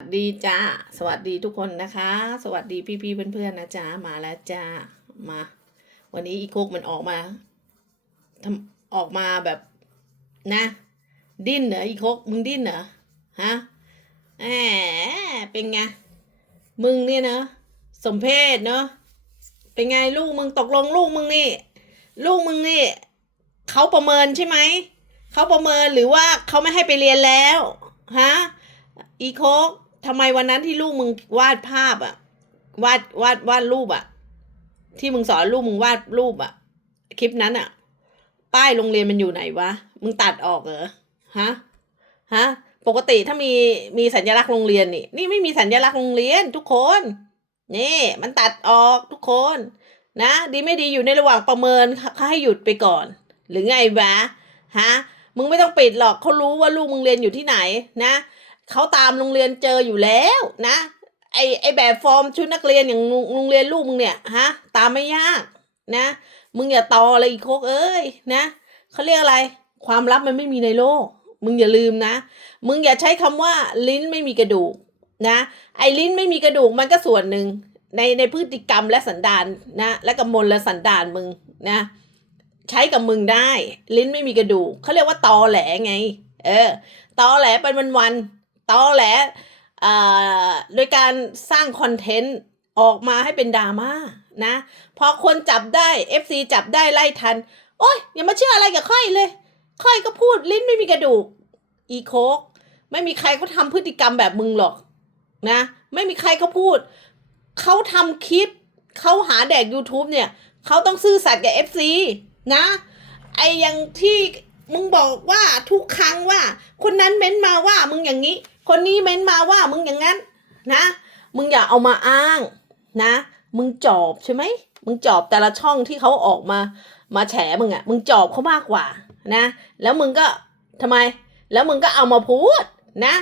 สวัสดีจ้าสวัสดีทุกคนนะคะ สวัสดีพี่ๆเพื่อนๆนะจ๊ะมาแล้วจ้ามา วันนี้อีโคกมันออกมาทำออกมาแบบนะ ดิ้นเหรออีโคกมึงดิ้นเหรอฮะแหมเป็นไงมึงเนี่ยเนอะสมเพศเนอะเป็นไงลูกมึงตกลงลูกมึงนี่ ลูกมึงนี่เขาประเมินใช่ไหมเขาประเมินหรือว่าเขาไม่ให้ไปเรียนแล้วฮะอีโคก ทำไมวันนั้นที่ลูกมึงวาดภาพอะวาดวาดวาดรูปอะที่มึงสอนลูกมึงวาดรูปอะคลิปนั้นอะป้ายโรงเรียนมันอยู่ไหนวะมึงตัดออกเหรอฮะฮะปกติถ้ามีมีสัญลักษณ์โรงเรียนนี่ นี่ไม่มีสัญลักษณ์โรงเรียนทุกคน นี่ มันตัดออกทุกคน นะ ดีไม่ดีอยู่ในระหว่างประเมินเขาให้หยุดไปก่อน หรือไงวะฮะมึงไม่ต้องปิดหรอกเขารู้ว่าลูกมึงเรียนอยู่ที่ไหนนะ เขาตามโรงเรียนเจออยู่แล้วนะ ไอไอแบบฟอร์มชุดนักเรียนอย่างโรงเรียนลูกมึงเนี่ยฮะ ตามไม่ยากนะ มึงอย่าตออะไรอีกโคกเอ้ยนะเขาเรียกอะไร ความลับมันไม่มีในโลก มึงอย่าลืมนะ มึงอย่าใช้คำว่าลิ้นไม่มีกระดูกนะ ไอลิ้นไม่มีกระดูกมันก็ส่วนหนึ่งในในพฤติกรรมและสันดานนะ และกำมลและสันดานมึงนะ ใช้กับมึงได้ ลิ้นไม่มีกระดูกเขาเรียกว่าตอแหลไง เออตอแหลเป็นวันวัน ตอแหลโดยการสร้างคอนเทนต์ออกมาให้เป็นดราม่านะพอคนจับได้ FC จับได้ไล่ทัน โอ้ยอย่ามาเชื่ออะไรกับค่อยเลย ค่อยก็พูดลิ้นไม่มีกระดูกอีโคกไม่มีใครเขาทำพฤติกรรมแบบมึงหรอกนะ ไม่มีใครเขาพูด เขาทำคลิป เขาหาแดก YouTube เนี่ย เขาต้องซื่อสัตย์กับ FC นะ ไออย่างที่มึงบอกว่าทุกครั้งว่า คนนั้นเม้นมาว่ามึงอย่างนี้ คนนี้เม้นมาว่ามึงอย่างนั้นนะ มึงอย่าเอามาอ้างนะ มึงจอบใช่ไหม มึงจอบแต่ละช่องที่เขาออกมามาแฉมึงอะ่ะมึงจอบเขามากกว่านะ แล้วมึงก็ทำไม แล้วมึงก็เอามาพูดนะ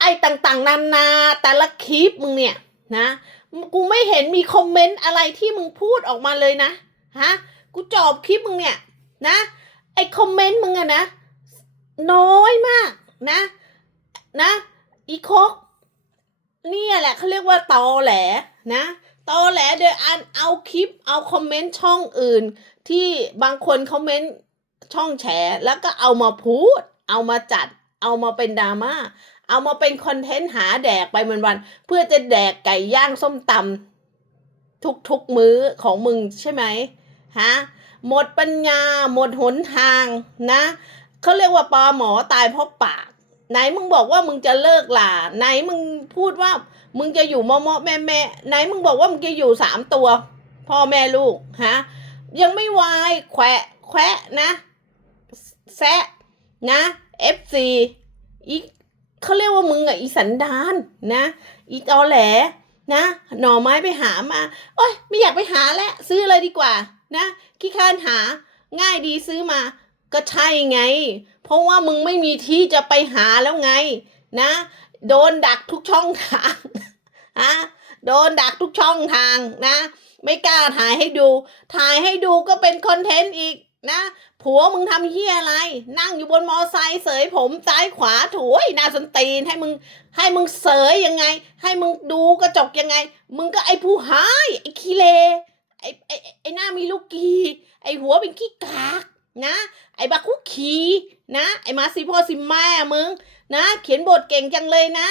ไอ้ต่างๆ นานาแต่ละคลิปมึงเนี่ยนะกูไม่เห็นมีคอมเมนต์อะไรที่มึงพูดออกมาเลยนะฮะกูจอบคลิปมึงเนี่ยนะไอ้คอมเมนต์มึงอะนะ น้อยมากนะ นะ อีโคกเนี่ยแหละเขาเรียกว่าตอแหลนะตอแหลโดยอันเอาคลิปเอาคอมเมนต์ช่องอื่น ที่บางคนคอมเมนต์ช่องแฉแล้วก็เอามาพูด เอามาจัด เอามาเป็นดราม่าเอามาเป็นคอนเทนต์หาแดกไปวันๆเพื่อจะแดกไก่ย่างส้มตำทุกๆมื้อของมึงใช่ไหมฮะหมดปัญญาหมดหนทางนะเขาเรียกว่าปลาหมอตายเพราะปาก ไหนมึงบอกว่ามึงจะเลิกล่าไหนมึงพูดว่า มึงจะอยู่มอมอแม่แม่ไหนมึงบอกว่ามึงจะอยู่สามตัว พ่อแม่ลูกฮะยังไม่วายแขวะแขวะนะแซะนะเอฟซีอีเขาเรียกว่ามึงอะอีสันดานนะ อีตอแหลนะ หน่อไม้ไปหามาโอ้ยไม่อยากไปหาแล้วซื้อเลยดีกว่า นะขี้คร้านหาง่ายดีซื้อมา ก็ใช่ไง เพราะว่ามึงไม่มีที่จะไปหาแล้วไง นะ โดนดักทุกช่องทางฮะโดนดักทุกช่องทางนะ ไม่กล้าถ่ายให้ดู ถ่ายให้ดูก็เป็นคอนเทนต์อีกนะผัวมึงทำเฮียอะไร นั่งอยู่บนมอไซค์เสยผมซ้ายขวาโถยหน้าสนตีนให้มึงให้มึงเสยยังไง ให้มึงดูกระจกยังไง มึงก็ไอ้ผู้หายไอ้ขี้เลไอ้ไอ้ไอ้หน้ามีลูกกีไอ้หัวเป็นขี้กาก นะ ไอ้บักคุกขีนะ ไอ้มาสิพ่อสิแม่มึง นะ เขียนบทเก่งจังเลยนะ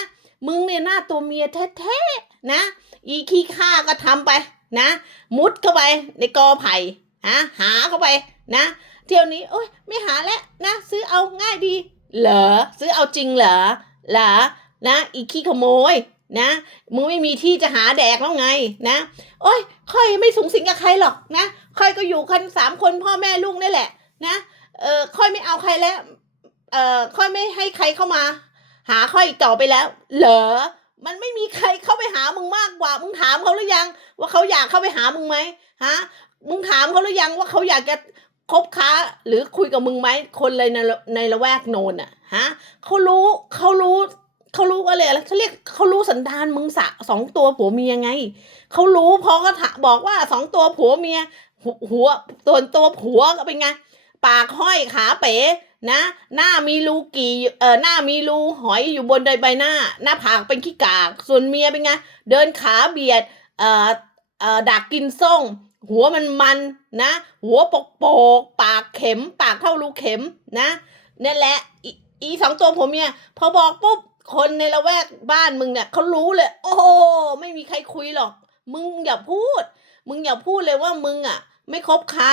มึงเนี่ยหน้าตัวเมียแท้ๆนะ อีขี้ข้าก็ทำไปนะ มุดเข้าไปในกอไผ่ฮะหาเข้าไปนะ เที่ยวนี้โอ้ยไม่หาแล้วนะ ซื้อเอาง่ายดี เหรอซื้อเอาจริงเหรอเหรอนะ อีขี้ขโมยนะมึงไม่มีที่จะหาแดกแล้วไงนะ โอ้ยค่อยไม่สูงสิงกับใครหรอกนะ ค่อยก็อยู่กันสามคนพ่อแม่ลูกนี่แหละ นะเออค่อยไม่เอาใครแล้วเออค่อยไม่ให้ใครเข้ามา หาค่อยต่อไปแล้ว เหรอมันไม่มีใครเข้าไปหามึงมากกว่า มึงถามเขาหรือยัง ว่าเขาอยากเข้าไปหามึงไหมฮะ มึงถามเขาหรือยังว่าเขาอยากจะคบค้าหรือคุยกับมึงไหมคนเลยในในละแวกโนนอะฮะเขารู้เขารู้เขารู้อะไรอะไรเขาเรียกเขารู้สันดานมึงสะสองตัวผัวเมียไงเขารู้พอก็ถาบอกว่าสองตัวผัวเมียหัวหัวตัวตัวผัวก็เป็นไง ปากห้อยขาเป๋นะ หน้ามีรูกี่เออหน้ามีรูหอยอยู่บนใบหน้า หน้าผากเป็นขี้กาก ส่วนเมียเป็นไง เดินขาเบียด เอ่อเอ่อดักกินส่ง หัวมันมันนะ หัวปกโปก ปากเข็ม ปากเท่ารูเข็มนะนั่นแหละอีอีสองตัวผมเนี่ย พอบอกปุ๊บคนในละแวกบ้านมึงเนี่ยเขารู้เลย โอ้โหไม่มีใครคุยหรอก มึงอย่าพูด มึงอย่าพูดเลยว่ามึงอะ ไม่คบค้า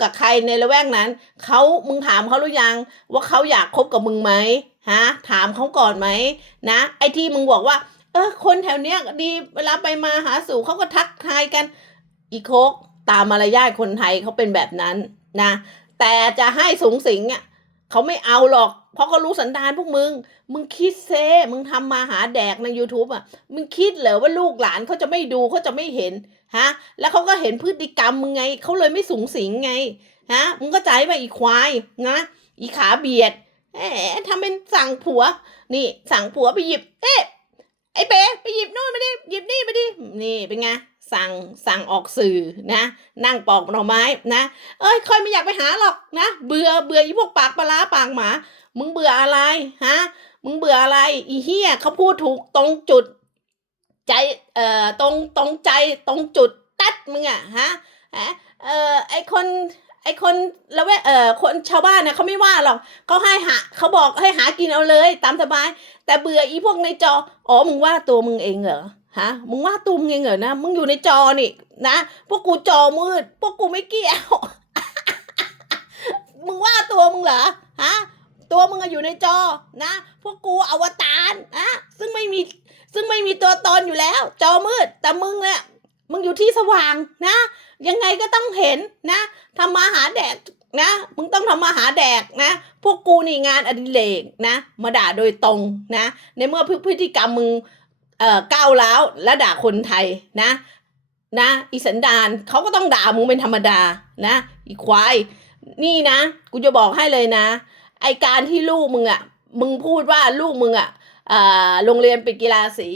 กับใครในละแวกนั้นเขามึงถามเขาหรือยัง ว่าเขาอยากคบกับมึงไหมฮะ ถามเขาก่อนไหมนะ ไอ้ที่มึงบอกว่า เออ คนแถวเนี้ยดีเวลาไปมาหาสู่เขาก็ทักทายกัน อีโคกตามมารยาทคนไทยเขาเป็นแบบนั้นนะ แต่จะให้สูงสิงอะเขาไม่เอาหรอก เพราะเขารู้สันดานพวกมึง มึงคิดเซ มึงทำมาหาแดกใน YouTube อะ มึงคิดเหรอว่าลูกหลานเขาจะไม่ดูเขาจะไม่เห็นฮะ แล้วเขาก็เห็นพฤติกรรมมึงไง เขาเลยไม่สูงสิงไงฮะ มึงก็ใจไปอีควายนะ อีขาเบียดแหมทำเป็นสั่งผัว นี่ สั่งผัวไปหยิบ เอ๊ะไอ้เป๊ไปหยิบนู่นมาดิ หยิบนี่มาดิ นี่เป็นไง สั่งสั่งออกสื่อนะ นั่งปอกหน่อไม้นะ เอ้ยคอยไม่อยากไปหาหรอกนะ เบื่อเบื่ออีพวกปากปลาปากหมา มึงเบื่ออะไรฮะ มึงเบื่ออะไร อีเฮียเขาพูดถูกตรงจุด ใจเอ่อตรงตรงใจตรงจุดตัดมึงอะฮะฮะเอ่อไอคนไอคนละแวเอ่อคนชาวบ้านนะเขาไม่ว่าหรอกเขาให้หาเขาบอกให้หากินเอาเลย ตามสบาย แต่เบื่ออีพวกในจออ๋อมึงว่าตัวมึงเองเหรอ ฮะมึงว่าตัวมึงเองเหรอนะมึงอยู่ในจอนี่นะพวกกูจอมืด พวกกูไม่เกี่ยว มึงว่าตัวมึงเหรอฮะตัวมึงอะอยู่ในจอนะ พวกกูอวตารนะซึ่งไม่มีซึ่งไม่มีตัวตนอยู่แล้ว จอมืด แต่มึงเนี่ยมึงอยู่ที่สว่างนะ ยังไงก็ต้องเห็นนะทำมาหาแดกนะ มึงต้องทำมาหาแดกนะ พวกกูนี่งานอดิเรกนะ มาด่าโดยตรงนะ ในเมื่อพฤติกรรมมึง เอ่อก้าวร้าวและด่าคนไทยนะ นะ อีสันดานเขาก็ต้องด่ามึงเป็นธรรมดานะอีควายนี่นะ กูจะบอกให้เลยนะ ไอการที่ลูกมึงอะ่ะ มึงพูดว่าลูกมึงอะ่ะโรงเรียนปิดกีฬาสี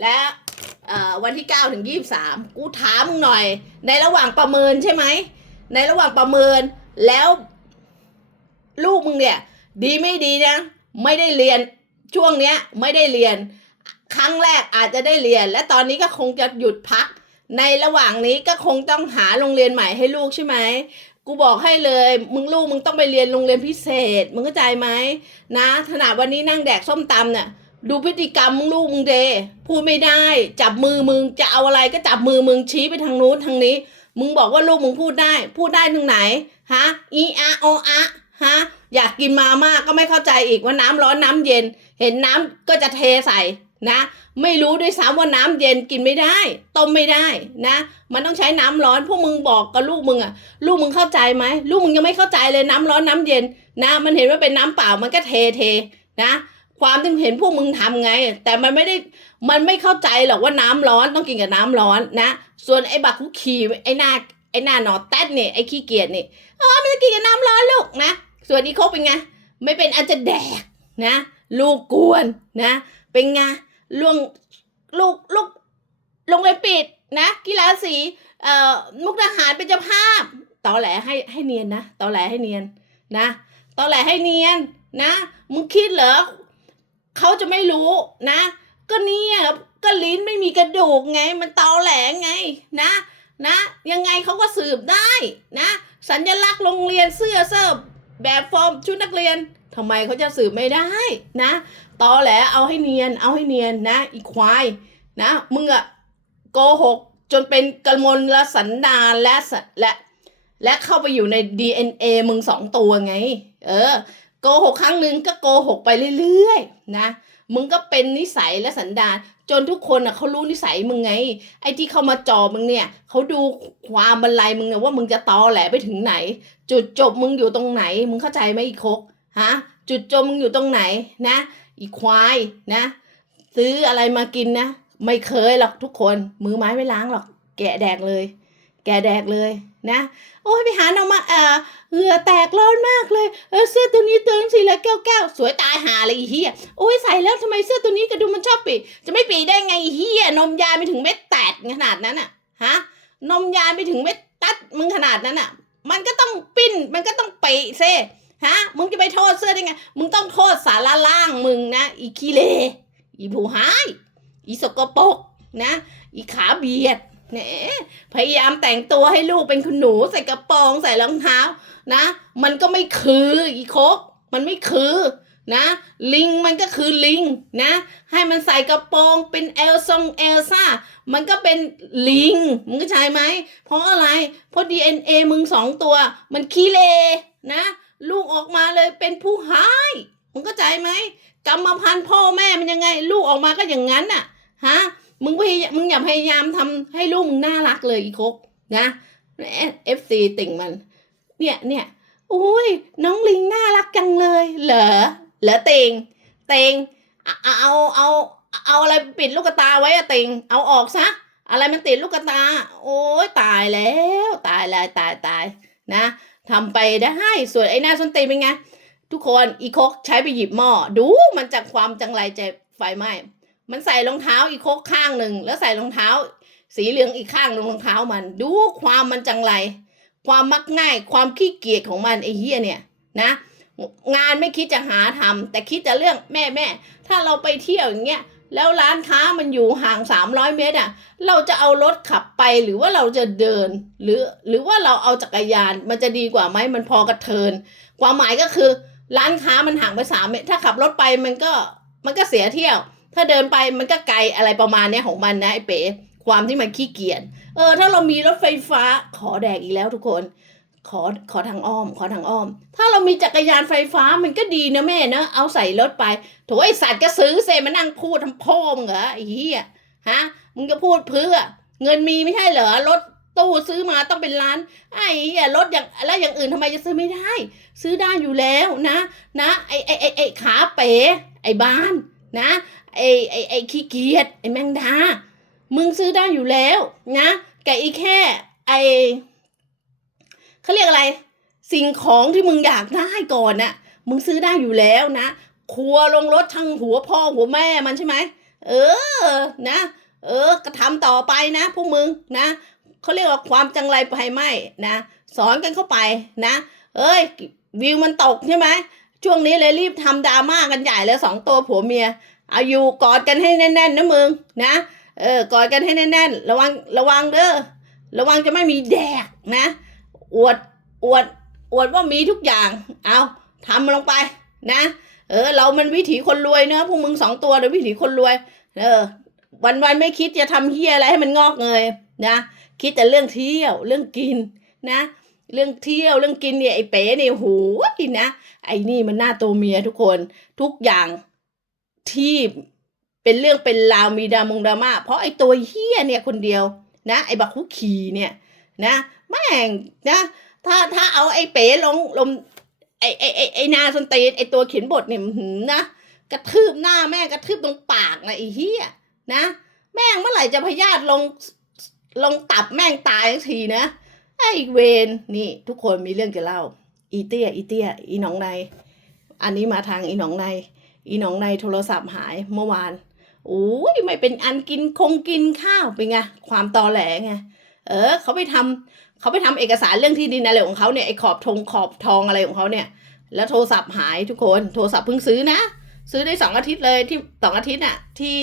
และวันที่เก้าถึงยี่สามกูถามมึงหน่อย ในระหว่างประเมินใช่ไหม ในระหว่างประเมินแล้ว ลูกมึงเนี่ย ดีไม่ดีนะ ไม่ได้เรียนช่วงเนี้ย ไม่ได้เรียน ครั้งแรกอาจจะได้เรียน และตอนนี้ก็คงจะหยุดพัก ในระหว่างนี้ก็คงต้องหาโรงเรียนใหม่ให้ลูกใช่ไหมกูบอกให้เลย มึงลูกมึงต้องไปเรียนโรงเรียนพิเศษ มึงเข้าใจไหมนะขนาดวันนี้นั่งแดกส้มตำเนี่ยดูพฤติกรรมมึงลูกมึงเดพูดไม่ได้ จับมือมึงจะเอาอะไรก็จับมือมึงชี้ไปทางนู้นทางนี้ มึงบอกว่าลูกมึงพูดได้ พูดได้ถึงไหนฮะอีอะโออะฮะอยากกินมาม่าก็ไม่เข้าใจอีกว่าน้ำร้อนน้ำเย็น เห็นน้ำก็จะเทใส่ นะไม่รู้ด้วยซ้ำว่าน้ำเย็นกินไม่ได้ ต้มไม่ได้นะ มันต้องใช้น้ำร้อนพวกมึงบอกกับลูกมึงอะลูกมึงเข้าใจไหมลูกมึงยังไม่เข้าใจเลยน้ำร้อนน้ำเย็นนะ มันเห็นว่าเป็นน้ำเปล่ามันก็เทเทนะ ความที่เห็นพวกมึงทำไง แต่มันไม่ได้มันไม่เข้าใจหรอกว่าน้ำร้อนต้องกินกับน้ำร้อนนะ ส่วนไอ้บักคุคีไอ้หน้าไอ้หน้าหนอแต๊ดเนี่ยไอ้ขี้เกียจนี่อ๋อมันจะกินกับน้ำร้อนลูกนะ ส่วนอีโคเป็นไงไม่เป็นอาจจะแดกนะ ลูกกวนนะ เป็นไง ลูกลูกลูกลงไปปิดนะ กีฬาสีเอ่อมุกทหารเป็นเจ้าภาพตอแหลให้ให้เนียนนะตอแหลให้เนียนนะตอแหลให้เนียนนะ มึงคิดเหรอเขาจะไม่รู้นะ ก็เนี่ยก็ลิ้นไม่มีกระดูกไง มันตอแหลไงนะ นะ ยังไงเขาก็สืบได้นะ สัญลักษณ์โรงเรียนเสื้อเสื้อแบบฟอร์มชุดนักเรียนทำไมเขาจะสืบไม่ได้นะ ตอแหลเอาให้เนียน เอาให้เนียนนะ อีควายนะมึงอะโกหกจนเป็นกระมลละสันดานและและและเข้าไปอยู่ใน DNA มึงสองตัวไง เออโกหกครั้งหนึ่งก็โกหกไปเรื่อยๆนะมึงก็เป็นนิสัยและสันดานจนทุกคนอะเขารู้นิสัยมึงไง ไอ้ที่เข้ามาจอมึงเนี่ยเขาดูความบรรลัยมึงเนี่ยว่ามึงจะตอแหลไปถึงไหน จุดจบมึงอยู่ตรงไหน มึงเข้าใจไหมอีคกฮะจุดจบมึงอยู่ตรงไหนนะ อีควายนะ ซื้ออะไรมากินนะ ไม่เคยหรอกทุกคน มือไม้ไม่ล้างหรอก แกะแดกเลย แกะแดกเลยนะ โอ้ยไปหาน้อมาเออเหงื่อแตกร้อนมากเลย เออเสื้อตัวนี้ตัวนี้สีละแก้วแก้วสวยตายหาเลยอีเหี้ยโอ้ยใส่แล้วทำไมเสื้อตัวนี้กระดุมมันชอบปีจะไม่ปีได้ไงอีเหี้ยนมยานไปถึงเม็ดแตกขนาดนั้นอะฮะ นมยานไปถึงเม็ดตัดมึงขนาดนั้นอะมันก็ต้องปิ้น มันก็ต้องปะเซ ฮะ มึงจะไปโทษเสื้อได้ไง มึงต้องโทษสาระล่างมึงนะ อีขี้เลอีผู้หาย อีสกปรกนะ อีขาเบียดแหนพยายามแต่งตัวให้ลูกเป็นคุณหนูใส่กระโปรงใส่รองเท้านะ มันก็ไม่คืออีโคกมันไม่คือนะ ลิงมันก็คือลิงนะ ให้มันใส่กระโปรงเป็นเอลซงเอลซ่า มันก็เป็นลิง มึงเข้าใจไหม เพราะอะไร เพราะ DNA มึงสองตัว มันขี้เลนะ ลูกออกมาเลยเป็นผู้หายมึงเข้าใจไหมกรรมพันธุ์พ่อแม่มันยังไง ลูกออกมาก็อย่างนั้นน่ะฮะมึงพยมึงอย่าพยายามทำให้ลูกมึงน่ารักเลยอีคกนะเอฟซีติ่งมัน เนี่ยเนี่ยอุ้ยน้องลิงน่ารักจังเลย เหรอเหรอเติงเติงเอาเอาเอาเอาอะไรปิดลูกตาไว้อะเติงเอาออกซะอะไรมันติดลูกตา โอ้ยตายแล้ว ตายแล้วตายตายนะ ทำไปได้ส่วนไอ้หน้าส้นตีนเป็นไงทุกคนอีโคกใช้ไปหยิบหม้อดูมันจากความจังไรใจไฟไหม้มันใส่รองเท้าอีโคกข้างหนึ่งแล้วใส่รองเท้า สีเหลืองอีกข้างหนึ่งรองเท้ามัน ดูความมันจังไร ความมักง่ายความขี้เกียจของมันไอ้เหี้ยเนี่ยนะงานไม่คิดจะหาทำแต่คิดจะเรื่องแม่แม่ถ้าเราไปเที่ยวอย่างเงี้ย แล้วร้านค้ามันอยู่ห่างสามร้อยเมตรอะ เราจะเอารถขับไปหรือว่าเราจะเดิน หรือหรือว่าเราเอาจักรยานมันจะดีกว่าไหมมันพอกระเทิน ความหมายก็คือ ร้านค้ามันห่างไปสามเมตร ถ้าขับรถไปมันก็มันก็เสียเที่ยว ถ้าเดินไปมันก็ไกลอะไรประมาณนี้ของมันนะไอ้เป๋ความที่มันขี้เกียจเออถ้าเรามีรถไฟฟ้าขอแดกอีกแล้วทุกคน ขอขอทางอ้อม ขอทางอ้อม ถ้าเรามีจักรยานไฟฟ้ามันก็ดีนะแม่เนะเอาใส่รถไปโถไอสัตว์ก็ซื้อเซมานั่งพูดทำพ่อมึงเหรอไอ้เหี้ยฮะมึงจะพูดเพื่อ เงินมีไม่ใช่เหรอรถตู้ซื้อมาต้องเป็นล้าน ไอ้เหี้ยรถอย่างแล้วอย่างอื่นทำไมจะซื้อไม่ได้ ซื้อได้อยู่แล้วนะ นะไอไอไอไอขาเป๋ไอบ้านนะไอไอไอขี้เกียจไอแมงดามึงซื้อได้อยู่แล้วนะแกอีแค่ไอ เขาเรียกอะไร สิ่งของที่มึงอยากได้ก่อนน่ะมึงซื้อได้อยู่แล้วนะ ครัวลงรถทั้งหัวพ่อหัวแม่มันใช่ไหมเออนะ เออกระทำต่อไปนะ พวกมึงนะเขาเรียกว่าความจังไรไฟไหมนะสอนกันเข้าไปนะ เอ้ยวิวมันตกใช่ไหมช่วงนี้เลยรีบทำดราม่ากันใหญ่เลยสองตัวผัวเมียเอาอยู่กอดกันให้แน่นๆนะมึงนะเออกอดกันให้แน่นๆ ระวังระวังเด้อระวังจะไม่มีแดกนะ อวดอวดอวดว่ามีทุกอย่าง เอาทำลงไปนะ เออ เรามันวิถีคนรวยเนอะพวกมึงสองตัวเดี๋ยววิถีคนรวย เออ วันวันไม่คิดจะทำเฮียอะไรให้มันงอกเงยนะ คิดแต่เรื่องเที่ยวเรื่องกินนะ เรื่องเที่ยวเรื่องกินเนี่ยไอ้เป๋เนี่ยโหยนะ ไอ้นี่มันหน้าตัวเมียทุกคนทุกอย่างที่เป็นเรื่องเป็นราวมีดามงดราม่าเพราะไอ้ตัวเฮียเนี่ยคนเดียวนะ ไอ้บักคุกขีเนี่ย นะแม่งนะถ้าถ้าเอาไอ้เป๋ลงลงไอ้ไอ้ไอ้ไอ้นาสนตีนไอ้ตัวเขียนบทเนี่ยหือนะกระทืบหน้าแม่งกระทืบตรงปากนะไอ้เฮียนะ แม่งเมื่อไหร่จะพยาธิลงลงตับแม่งตายสักทีนะไอ้เวนนี่ ทุกคนมีเรื่องจะเล่า อีเตี้ยอีเตี้ยอีหนองใน อันนี้มาทางอีหนองใน อีหนองในโทรศัพท์หายเมื่อวานโอ้ยไม่เป็นอันกินคงกินข้าวเป็นไงความตอแหลไง เออเขาไปทำเขาไปทำเอกสารเรื่องที่ดินอะไรของเขาเนี่ยไอ้ขอบทงขอบทองอะไรของเขาเนี่ย แล้วโทรศัพท์หายทุกคนโทรศัพท์เพิ่งซื้อนะ ซื้อได้สองอาทิตย์เลยที่สองอาทิตย์น่ะที่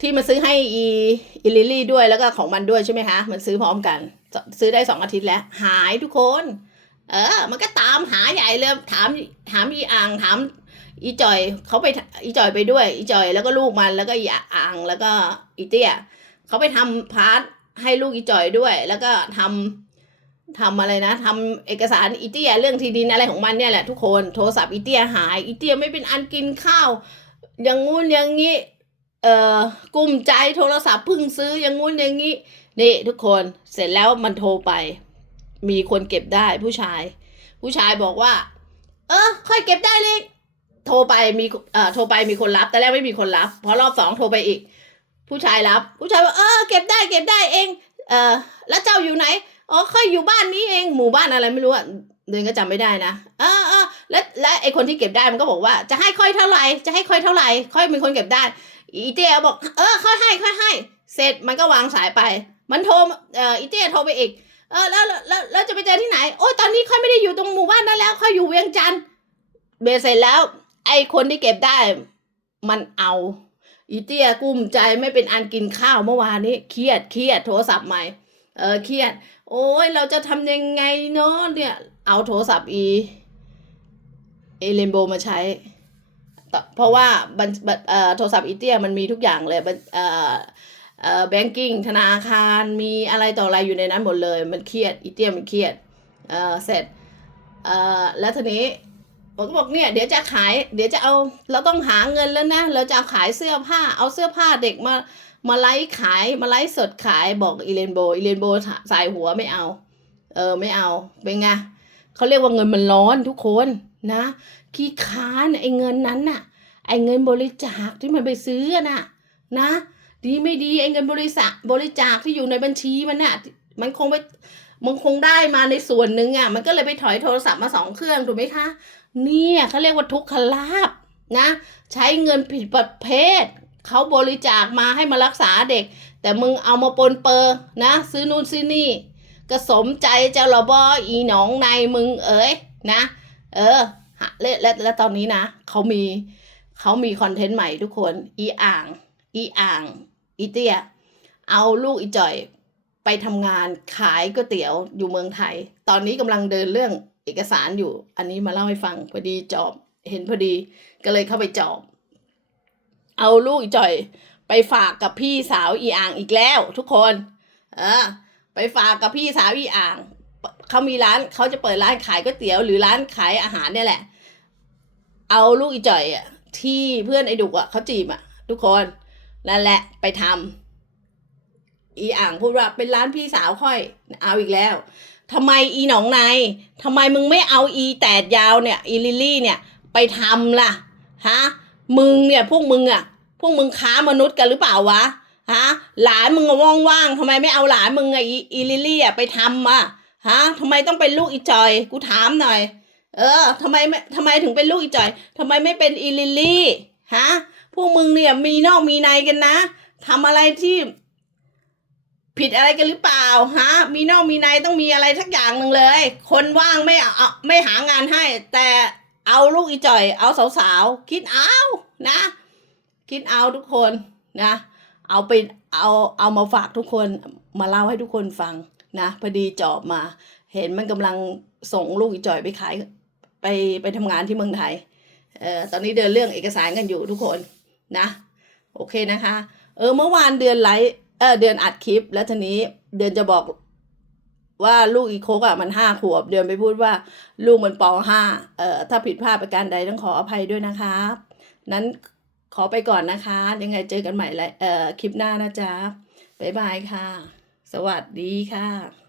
ที่มันซื้อให้อีอีลิลี่ด้วยแล้วก็ของมันด้วยใช่ไหมคะมันซื้อพร้อมกันซซื้อได้สองอาทิตย์แล้ว หายทุกคน เออ มันก็ตามหาใหญ่เลยถามถามอีอ่างถามอีจอยเขาไปอีจอยไปด้วย อีจอยแล้วก็ลูกมันแล้วก็อีอ่างแล้วก็อีเตี้ยเขาไปทำพาร์ท ให้ลูกอีจอยด้วย แล้วก็ทำทำอะไรนะทำเอกสารอีเตี้ยเรื่องที่ดินอะไรของมันเนี่ยแหละทุกคนโทรศัพท์อีเตี้ยหายอีเตี้ยไม่เป็นอันกินข้าว อย่างงู้นอย่างงี้เอ่อกลุ้มใจโทรศัพท์เพิ่งซื้ออย่างงู้นอย่างงี้นี่ทุกคนเสร็จแล้วมันโทรไป มีคนเก็บได้ผู้ชาย ผู้ชายบอกว่า เออ ค่อยเก็บได้เลย โทรไปมีเอ่อโทรไปมีคนรับแต่แรกไม่มีคนรับพอรอบสองโทรไปอีก ผู้ชายรับ ผู้ชายบอกเออเก็บได้เก็บได้เอง เออแล้วเจ้าอยู่ไหนอ๋อค่อยอยู่บ้านนี้เองหมู่บ้านอะไรไม่รู้อะเดินก็จำไม่ได้นะเออเออแล้วและไอคนที่เก็บได้มันก็บอกว่าจะให้ค่อยเท่าไหร่จะให้ค่อยเท่าไหร่ค่อยมีคนเก็บได้ อีเตี้ยบอก เออค่อยให้ค่อยให้ เสร็จมันก็วางสายไป มันโทรเอ่ออีเตี้ยโทรไปอีกเออแล้วแล้วแล้วจะไปเจอที่ไหน โอ้ยตอนนี้ค่อยไม่ได้อยู่ตรงหมู่บ้านนั้นแล้วค่อยอยู่เวียงจันทร์เบสเสร็จแล้ว ไอคนที่เก็บได้ มันเอา อีเตี้ยกุ้มใจไม่เป็นอันกินข้าวเมื่อวานนี้ เครียดเครียดโทรศัพท์ใหม่ เออเครียด โอ้ยเราจะทำยังไงเนาะเนี่ย เอาโทรศัพท์อีเอเลนโบมาใช้ เพราะว่าบัญบัญเออโทรศัพท์อีเตี้ยมันมีทุกอย่างเลยบัญเอ่อเออแบงกิ้งธนาคารมีอะไรต่ออะไรอยู่ในนั้นหมดเลย มันเครียดอีเตี้ยมันเครียดเออเสร็จเออแล้วทีนี้ ผมก็บอกเนี่ยเดี๋ยวจะขาย เดี๋ยวจะเอาเราต้องหาเงินแล้วนะ เราจะเอาขายเสื้อผ้า เอาเสื้อผ้าเด็กมามาไลฟ์ขายมาไลฟ์สดขายบอกอีเลนโบอีเลนโบสายหัวไม่เอา เออไม่เอาเป็นไงเขาเรียกว่าเงินมันร้อนทุกคนนะขี้ค้านไอ้เงินนั้นน่ะไอ้เงินบริจาคที่มันไปซื้อน่ะนะดีไม่ดีไอ้เงินบริษัทบริจาคที่อยู่ในบัญชีมันน่ะมันคงไปมันคงได้มาในส่วนหนึ่งอะมันก็เลยไปถอยโทรศัพท์มาสองเครื่องถูกไหมคะ เนี่ยเขาเรียกว่าทุกขลาบนะ ใช้เงินผิดประเภทเขาบริจาคมาให้มารักษาเด็ก แต่มึงเอามาปนเปอร์นะ ซื้อนู่นซื้อนี่ก็สมใจเจ้าระบออีหนองในมึงเอ๋ยนะ เออฮะและและและตอนนี้นะเขามีเขามีคอนเทนต์ใหม่ทุกคน อีอ่าง อีอ่าง อีเตี้ย เอาลูกอีจ่อยไปทำงานขายก๋วยเตี๋ยวอยู่เมืองไทย ตอนนี้กำลังเดินเรื่อง เอกสารอยู่ อันนี้มาเล่าให้ฟังพอดีจอบเห็นพอดีก็เลยเข้าไปจอบ เอาลูกอีจ่อย ไปฝากกับพี่สาวอีอ่างอีกแล้ว ทุกคน เออ ไปฝากกับพี่สาวอีอ่างเขามีร้านเขาจะเปิดร้านขายก๋วยเตี๋ยวหรือร้านขายอาหารเนี่ยแหละ เอาลูกอีจ่อยอะที่เพื่อนไอ้ดุกอะเขาจีบอะ ทุกคนนั่นแหละไปทำอีอ่างพูดว่าเป็นร้านพี่สาวค่อยเอาอีกแล้ว ทำไมอีหนองในทำไมมึงไม่เอาอีแตดยาวเนี่ยอีลิลี่เนี่ยไปทำล่ะฮะมึงเนี่ยพวกมึงอะพวกมึงค้ามนุษย์กันหรือเปล่าวะฮะหลานมึงอะว่างๆทำไมไม่เอาหลานมึงอะอีอีลิลี่อะไปทำอะฮะทำไมต้องเป็นลูกอีจอย กูถามหน่อย เออทำไมไม่ทำไมถึงเป็นลูกอีจอยทำไมไม่เป็นอีลิลี่ฮะพวกมึงเนี่ยมีนอกมีในกันนะทำอะไรที่ ผิดอะไรกันหรือเปล่าฮะมีนอกมีในต้องมีอะไรทักอย่างหนึ่งเลย คนว่างไม่เอาไม่หางานให้ แต่เอาลูกอีจ่อย เอาสาวๆคิดเอานะ คิดเอาทุกคนนะ เอาไปเอาเอามาฝากทุกคนมาเล่าให้ทุกคนฟังนะพอดีจอบมา เห็นมันกำลังส่งลูกอีจ่อยไปขายไปไปทำงานที่เมืองไทยเอ่อตอนนี้เดินเรื่องเอกสารกันอยู่ทุกคนนะ โอเคนะคะ เออเมื่อวานเดือนไลฟ์ เออเดือนอัดคลิป แล้วทีนี้เดือนจะบอกว่าลูกอีโคกอะมันห้าขวบ เดือนไปพูดว่า ลูกมันปห้าเอ่อถ้าผิดพลาดประการใดต้องขออภัยด้วยนะครับ นั้นขอไปก่อนนะคะ ยังไงเจอกันใหม่เลยเอ่อคลิปหน้านะจ๊ะบ๊ายบายค่ะ สวัสดีค่ะ